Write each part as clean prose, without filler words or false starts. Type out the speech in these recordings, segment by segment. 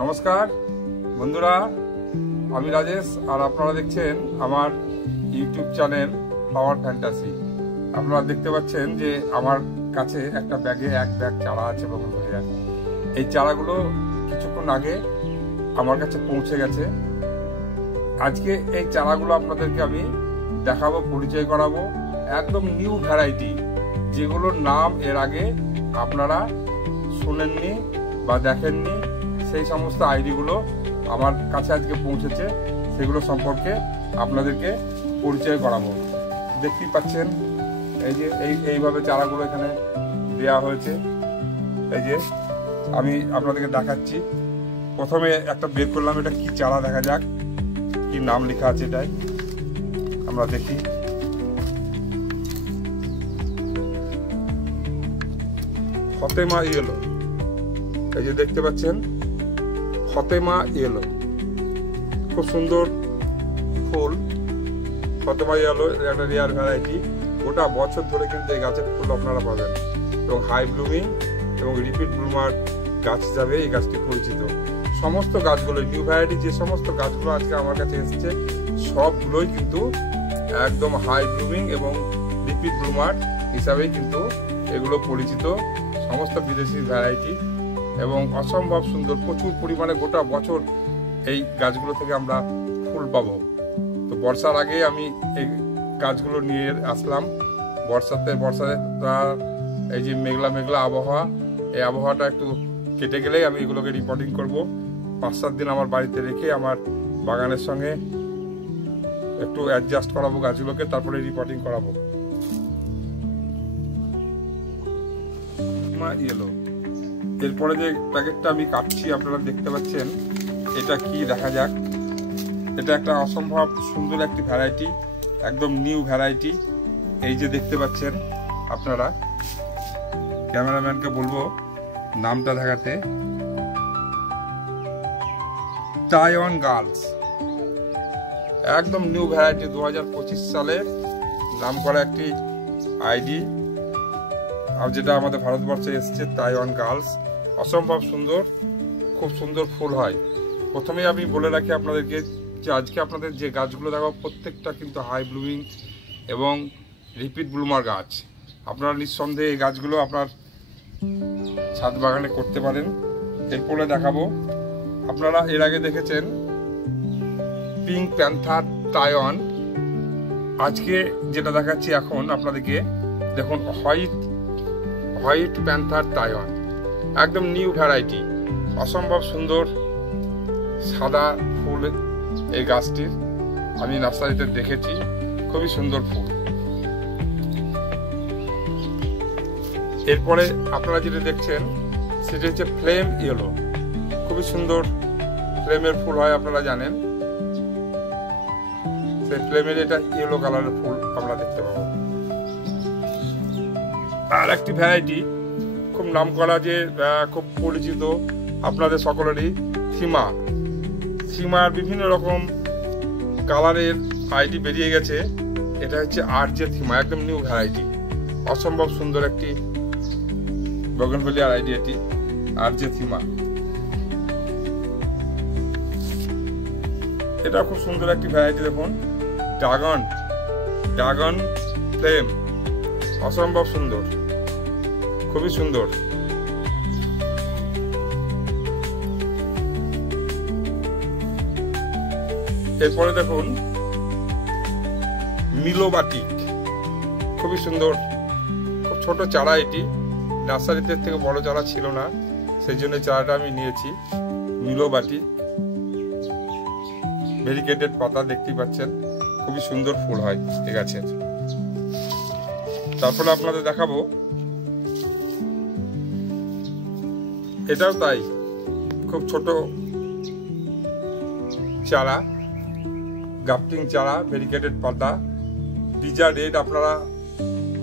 নমস্কার বন্ধুরা, আমি রাজেশ আর আপনারা দেখছেন আমার ইউটিউব চ্যানেল ফ্লাওয়ার ফ্যান্টাসি। আপনারা দেখতে পাচ্ছেন যে আমার কাছে একটা ব্যাগে এক ব্যাগ চারা আছে বগনভেলিয়া। এই চারাগুলো কিছুক্ষণ আগে আমার কাছে পৌঁছে গেছে। আজকে এই চারাগুলো আপনাদেরকে আমি দেখাবো, পরিচয় করাবো। একদম নিউ ভ্যারাইটি, যেগুলোর নাম এর আগে আপনারা শুনেননি বা দেখেননি, সেই সমস্ত আইডিগুলো আমার কাছে আজকে পৌঁছেছে। সেগুলো সম্পর্কে আপনাদেরকে পরিচয় করাবো। দেখতেই পাচ্ছেন এই যে এইভাবে চারাগুলো এখানে দেওয়া হয়েছে। এই যে আমি আপনাদেরকে দেখাচ্ছি। প্রথমে একটা বের করলাম, এটা কি চারা দেখা যাক, কি নাম লেখা আছে এটাই আমরা দেখি। ফতেমা ইয়েলো, এই যে দেখতে পাচ্ছেন ফতেমা ইয়েলো, খুব সুন্দর ফুল। ফতেমা ইয়েলো একটা রেয়ার ভ্যারাইটি। গোটা বছর ধরে কিন্তু এই গাছের ফুল আপনারা পাবেন এবং হাই ব্লুমিং এবং রিপিট ব্লুমার গাছ হিসাবে এই গাছটি পরিচিত। সমস্ত গাছগুলো নিউ ভ্যারাইটি, যে সমস্ত গাছগুলো আজকে আমার কাছে এসেছে সবগুলোই কিন্তু একদম হাই ব্লুমিং এবং রিপিট ব্লুমার হিসাবেই কিন্তু এগুলো পরিচিত। সমস্ত বিদেশি ভ্যারাইটি এবং অসম্ভব সুন্দর, প্রচুর পরিমাণে গোটা বছর এই গাছগুলো থেকে আমরা ফুল পাবো। তো বর্ষার আগে আমি এই গাছগুলো নিয়ে আসলাম। বর্ষাতে এই যে মেঘলা মেঘলা আবহাওয়া, এই আবহাওয়াটা একটু কেটে গেলেই আমি এগুলোকে রিপোর্টিং করব। 5-7 দিন আমার বাড়িতে রেখে আমার বাগানের সঙ্গে একটু অ্যাডজাস্ট করাবো গাছগুলোকে, তারপরে রিপোর্টিং করাবো। ইয়েলো, এরপরে যে প্যাকেটটা আমি কাটছি আপনারা দেখতে পাচ্ছেন, এটা কি দেখা যাক। এটা একটা অসম্ভব সুন্দর একটি ভ্যারাইটি, একদম নিউ ভ্যারাইটি। এই যে দেখতে পাচ্ছেন আপনারা, ক্যামেরাম্যানকে বলবো নামটা দেখাতে। টাইওয়ান গার্লস, একদম নিউ ভ্যারাইটি, 2025 সালে নাম করা একটি আইডি, আর যেটা আমাদের ভারতবর্ষে এসছে টাইওয়ান গার্লস। অসম্ভব সুন্দর, খুব সুন্দর ফুল হয়। প্রথমেই আমি বলে রাখি আপনাদেরকে যে আজকে আপনাদের যে গাছগুলো দেখাবো প্রত্যেকটা কিন্তু হাই ব্লুমিং এবং রিপিট ব্লুমার গাছ। আপনারা নিঃসন্দেহে এই গাছগুলো আপনার ছাদ বাগানে করতে পারেন। এরপরে দেখাবো, আপনারা এর আগে দেখেছেন পিঙ্ক প্যান্থার টাইওয়ান। আজকে যেটা দেখাচ্ছি এখন আপনাদেরকে, দেখুন হোয়াইট প্যান্থার টাইওয়ান, একদম নিউ ভ্যারাইটি। অসম্ভব সুন্দর সাদা ফুল এই গাছটির, আমি নার্সারিতে দেখেছি, খুবই সুন্দর ফুল। এরপরে আপনারা যেটা দেখছেন সেটা হচ্ছে ফ্লেম ইয়েলো, খুবই সুন্দর ফ্লেমের ফুল হয়, আপনারা জানেন। সেই ফ্লেমের এটা ইয়েলো কালারের ফুল আমরা দেখতে পাবো। আর একটি ভ্যারাইটি খুব নাম করা, যে খুব পরিচিত আপনাদের সকলেরই, থিমার বিভিন্ন রকম কালারের আইডি বেরিয়ে গেছে। এটা হচ্ছে আরজে থিমা, একদম নিউ ভ্যারাইটি, অসম্ভব সুন্দর একটি বগনভেলিয়ার আইডি এটি, আরজে থিমা। এটা খুব সুন্দর একটি ভ্যারাইটি। দেখুন ড্রাগন ফ্লেম, অসম্ভব সুন্দর, খুবই সুন্দর। এরপরে দেখুন মিলোবাটিক, খুবই সুন্দর, খুব ছোট চারা এটি। নার্সারিতে থেকে বড় চারা ছিল না, সেই জন্য চারাটা আমি নিয়েছি। মিলোবাটিক, ভেরিকেটেড পাতা দেখতেই পাচ্ছেন, খুবই সুন্দর ফুল হয় এই গাছের। তারপরে আপনাদের দেখাবো, এটাও তাই, খুব ছোট চারা, গাফটিং চারা, ভেরিকেটেড পাতা, বিজা রেড। আপনারা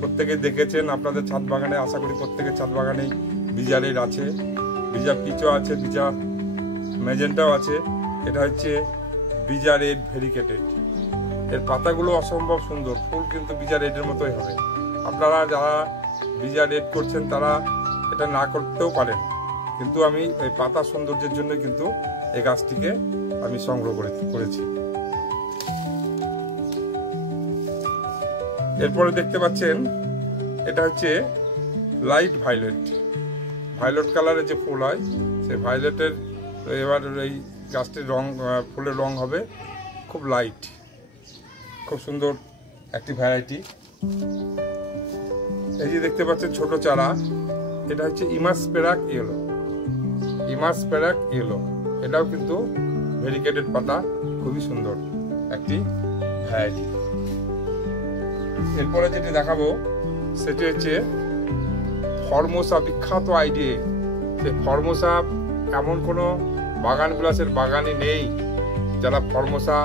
প্রত্যেকে দেখেছেন আপনাদের ছাদ বাগানে, আশা করি প্রত্যেকের ছাদ বাগানেই বিজা রেড আছে, বিজা পিচও আছে, বিজা ম্যাজেন্টাও আছে। এটা হচ্ছে বিজা রেড ভেরিকেটেড। এর পাতাগুলো অসম্ভব সুন্দর, ফুল কিন্তু বিজা রেডের মতোই হবে। আপনারা যারা বিজা রেড করছেন তারা এটা না করতেও পারেন, কিন্তু আমি এই পাতা সৌন্দর্যের জন্য কিন্তু এই গাছটিকে আমি সংগ্রহ করেছি। এরপরে দেখতে পাচ্ছেন এটা হচ্ছে লাইট ভায়োলেট কালারের যে ফুল হয় সেই ভায়োলেটের এবার এই গাছটির রং ফুলের রং হবে খুব লাইট, খুব সুন্দর একটি ভ্যারাইটি। এই যে দেখতে পাচ্ছেন ছোট চারা, এটা হচ্ছে ইমাসপেরাক ইয়েলো। এটাও কিন্তু ভেরিকেটেড পাতা, খুবই সুন্দর একটি ভ্যারাইটি। এরপরে যেটি দেখাবো সেটি হচ্ছে ফর্মোসা, বিখ্যাত আইডি। সেই ফর্মোসা এমন কোনো বাগান বিলাসের বাগানই নেই যারা ফর্মোসা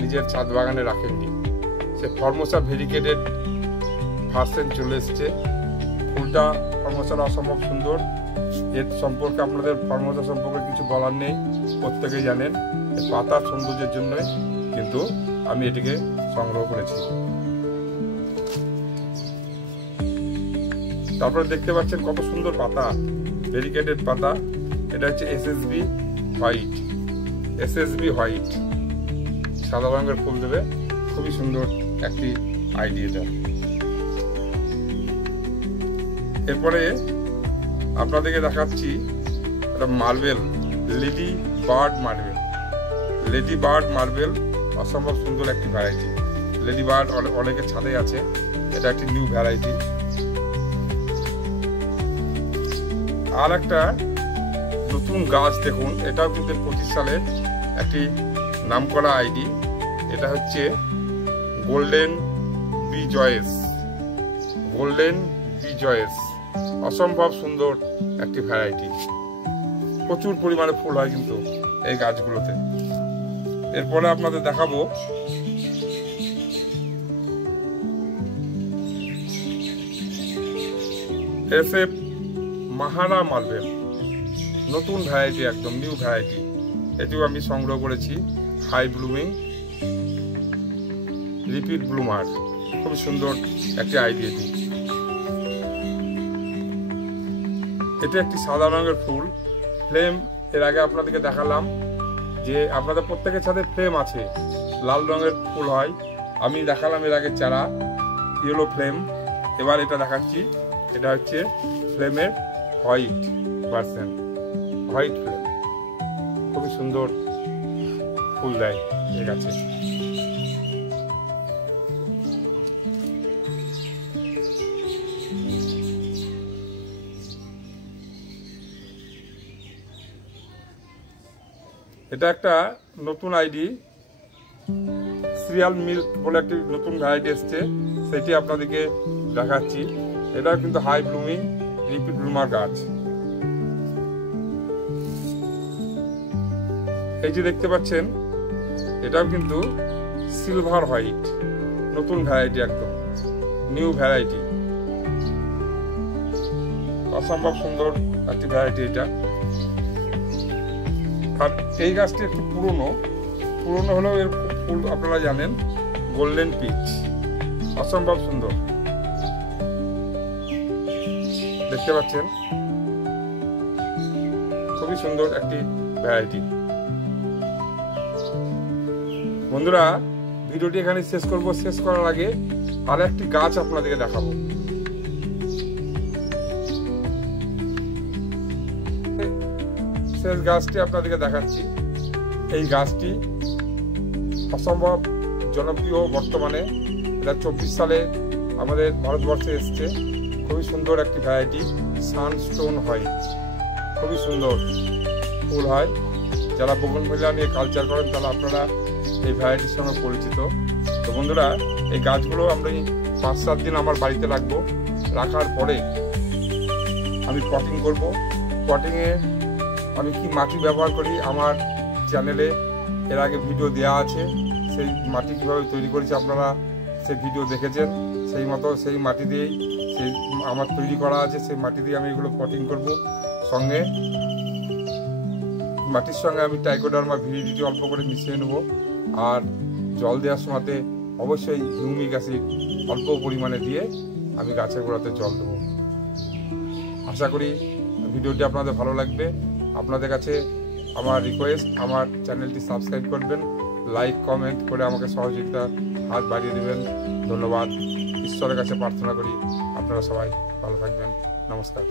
নিজের ছাদ বাগানে রাখেননি। সে ফর্মোসা ভেরিকেটেড ভার্সেন চলে এসছে। ফুলটা ফর্মোসার অসম্ভব সুন্দর। এর সম্পর্কে আপনাদের ফর্মোসা সম্পর্কে কিছু বলার নেই, প্রত্যেকেই জানেন। পাতার সৌন্দর্যের জন্যই কিন্তু আমি এটিকে সংগ্রহ করেছি। তারপরে দেখতে পাচ্ছেন কত সুন্দর পাতা, ভেরিকেটেড পাতা। এটা হচ্ছে এসএসবি হোয়াইট, সাদা রঙের ফুল দেবে, খুবই সুন্দর একটি আইডি এটা। এরপরে আপনাদেরকে দেখাচ্ছি একটা মার্বেল, লেডি বার্ড মার্বেল, অসম্ভব সুন্দর একটি ভ্যারাইটি। লেডি বার্ড অনেকের ছাদে আছে, এটা একটি নিউ ভ্যারাইটি। আর একটা নতুন গাছ দেখুন, এটাও কিন্তু 25 সালের একটি নামকরা আইডি। এটা হচ্ছে গোল্ডেন বি জয়েস, অসম্ভব সুন্দর একটি ভ্যারাইটি। প্রচুর পরিমাণে ফুল হয় কিন্তু এই গাছগুলোতে। এরপরে আপনাদের দেখাবো SF মাহারা মার্বেল, নতুন ভ্যারাইটি, একদম নিউ ভ্যারাইটি। এটিও আমি সংগ্রহ করেছি। হাই ব্লুমিং রিপিট ব্লুমার, খুব সুন্দর একটি আইডিয়া। এটা একটি সাদা রঙের ফুল, ফ্লেম। এর আগে আপনাদেরকে দেখালাম যে আপনাদের প্রত্যেকের সাথে ফ্লেম আছে, লাল রঙের ফুল হয়। আমি দেখালাম এর আগে চারা ইয়েলো ফ্লেম। এবার এটা দেখাচ্ছি, এটা হচ্ছে ফ্লেমের হোয়াইট ভার্সন, হোয়াইট ফ্লেম, খুবই সুন্দর ফুল দেয় এই গাছে। এটা একটা নতুন আইডি, সিরিয়াল মিল্ক বলে একটি নতুন ভ্যারাইটি এসছে, সেটি আপনাদেরকে দেখাচ্ছি। এটাও কিন্তু হাই ব্লুমিং রিপিট ব্লুমার গাছ। এই যে দেখতে পাচ্ছেন এটাও কিন্তু সিলভার হোয়াইট, নতুন ভ্যারাইটি, একদম নিউ ভ্যারাইটি, অসম্ভব সুন্দর একটি ভ্যারাইটি এটা। আর এই গাছটি একটু পুরনো হলেও এর ফুল আপনারা জানেন, গোল্ডেন পিচ, অসম্ভব সুন্দর দেখতে পাচ্ছেন, খুবই সুন্দর একটি ভ্যারাইটি। বন্ধুরা, ভিডিওটি এখানে শেষ করব। শেষ করার আগে আর একটি গাছ আপনাদেরকে দেখাবো। শেষ গাছটি আপনাদেরকে দেখাচ্ছি। এই গাছটি অসম্ভব জনপ্রিয় বর্তমানে। এটা 24 সালে আমাদের ভারতবর্ষে এসছে। খুবই সুন্দর একটি ভ্যারাইটি, সানস্টোন হোয়াইট, খুবই সুন্দর ফুল হয়। যারা বোগনভিলিয়া নিয়ে কালচার করেন তারা আপনারা এই ভ্যারাইটির সঙ্গে পরিচিত। তো বন্ধুরা, এই গাছগুলো আমি 5-7 দিন আমার বাড়িতে রাখবো। রাখার পরে আমি পটিং করব। পটিংয়ে আমি কি মাটি ব্যবহার করি আমার চ্যানেলে এর আগে ভিডিও দেওয়া আছে। সেই মাটি কীভাবে তৈরি করেছি আপনারা সেই ভিডিও দেখেছেন। সেই মতো সেই মাটি দিয়েই সেই আমার তৈরি করা আছে, সেই মাটি দিয়ে আমি এগুলো পটিং করব। সঙ্গে মাটির সঙ্গে আমি টাইকোডার্মা ভিরিডিটি অল্প করে মিশিয়ে নেব। আর জল দেওয়ার সময়তে অবশ্যই হিউমিক অ্যাসিড অল্প পরিমাণে দিয়ে আমি গাছের গোড়াতে জল দেবো। আশা করি ভিডিওটি আপনাদের ভালো লাগবে। আপনাদের কাছে আমার রিকোয়েস্ট, আমার চ্যানেলটি সাবস্ক্রাইব করবেন, লাইক কমেন্ট করে আমাকে সহযোগিতা হাত বাড়িয়ে দেবেন। ধন্যবাদ। ঈশ্বরের কাছে প্রার্থনা করি আপনারা সবাই ভালো থাকবেন। নমস্কার।